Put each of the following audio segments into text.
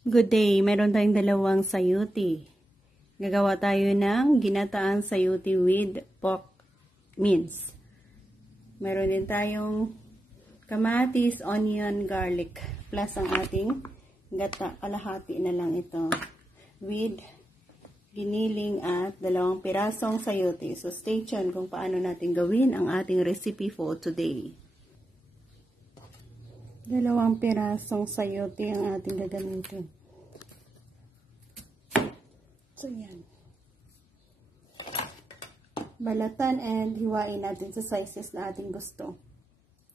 Good day, meron tayong dalawang sayuti. Gagawa tayo ng ginataan sayuti with pork mince. Meron din tayong kamatis, onion, garlic, plus ang ating gata. Kalahati na lang ito. With giniling at 2 pirasong sayuti. So stay tuned kung paano natin gawin ang ating recipe for today. 2 pirasong sayuti ang ating gagamitin. So, yan. Balatan and hiwain natin sa sizes na ating gusto.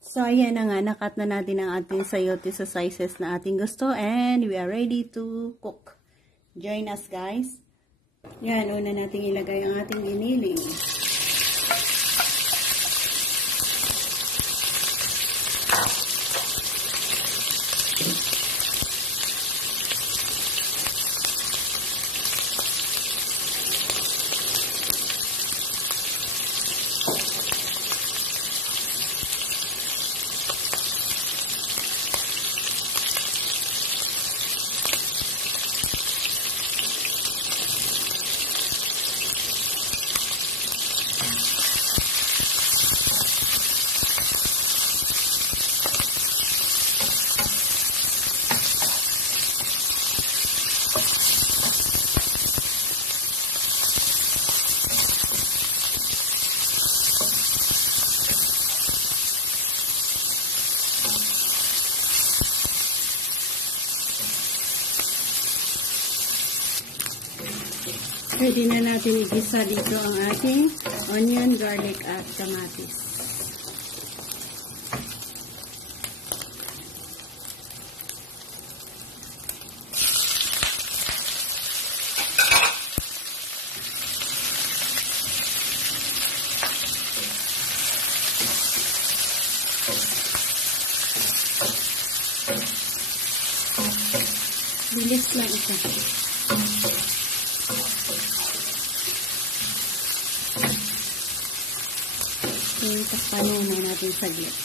So, ayan na nga. Nakat na natin ang ating sayote sa sizes na ating gusto. And we are ready to cook. Join us, guys. Yan. Una natin ilagay ang ating giniling. Pwede na natin igisa dito ang ating onion, garlic at kamatis. Bilis lang ito. Takpan na natin saglit.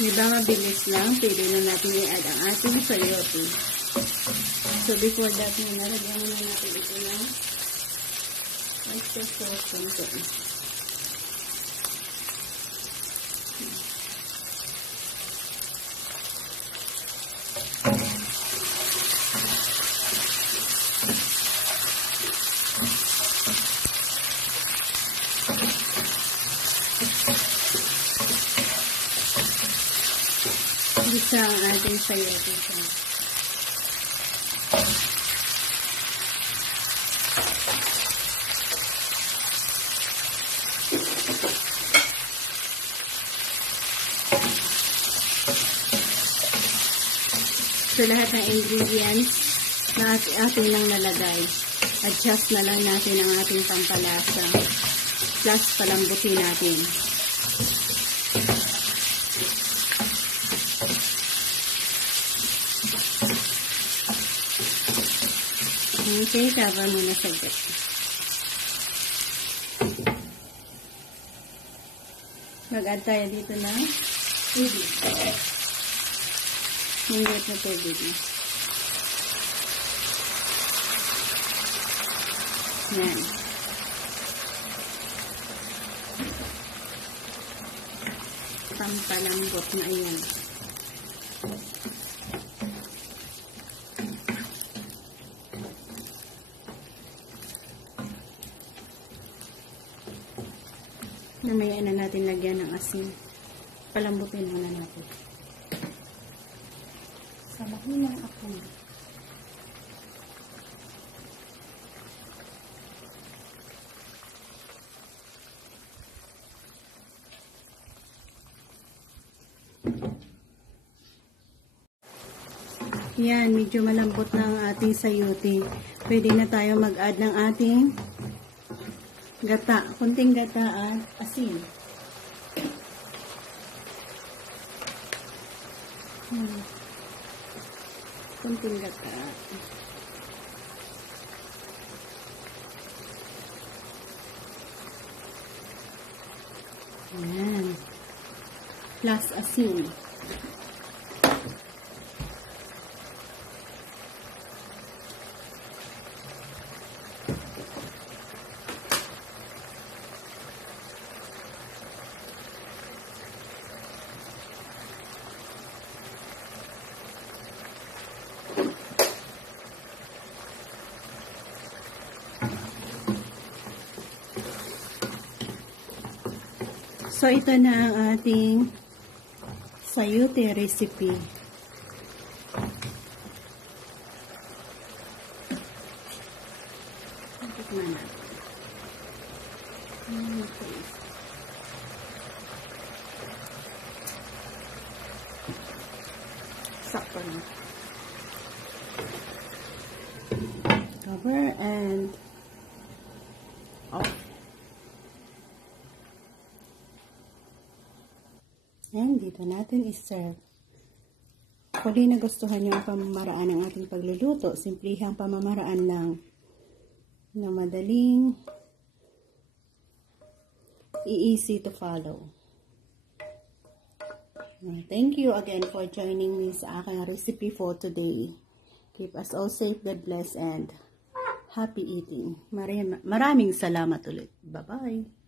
Diba mabilis lang, pwede na natin i-add ang ating sayote. So before that, nalagyan na natin ito ng oyster sauce konti. Isa ang ating sayote siya. So, lahat ng ingredients na ating nang nalagay, adjust na lang natin ang ating pampalasa, plus palambutin natin. Okay, cover muna saglit. Mag-add tayo dito ng tubig. Mingit na tubig. Yan. Pampalambot na yan. Namaya na natin lagyan ng asin. Palambutin muna natin. Sa mahinang apoy. Yan, medyo malambot na ang ating sayote. Pwede na tayo mag-add ng ating gata. Kunting gata at asin. Kunting gata. Ayan. Plus asin. So, ito na ang ating sayote recipe. Tikman natin. Okay. Sakto na. Cover and off. And dito natin i-serve. Kung di nagustuhan nyo ang pamamaraan ng ating pagluluto, simplihang pamamaraan lang na madaling easy to follow. Thank you again for joining me sa aking recipe for today. Keep us all safe, God bless, and happy eating. Maraming salamat ulit. Bye-bye.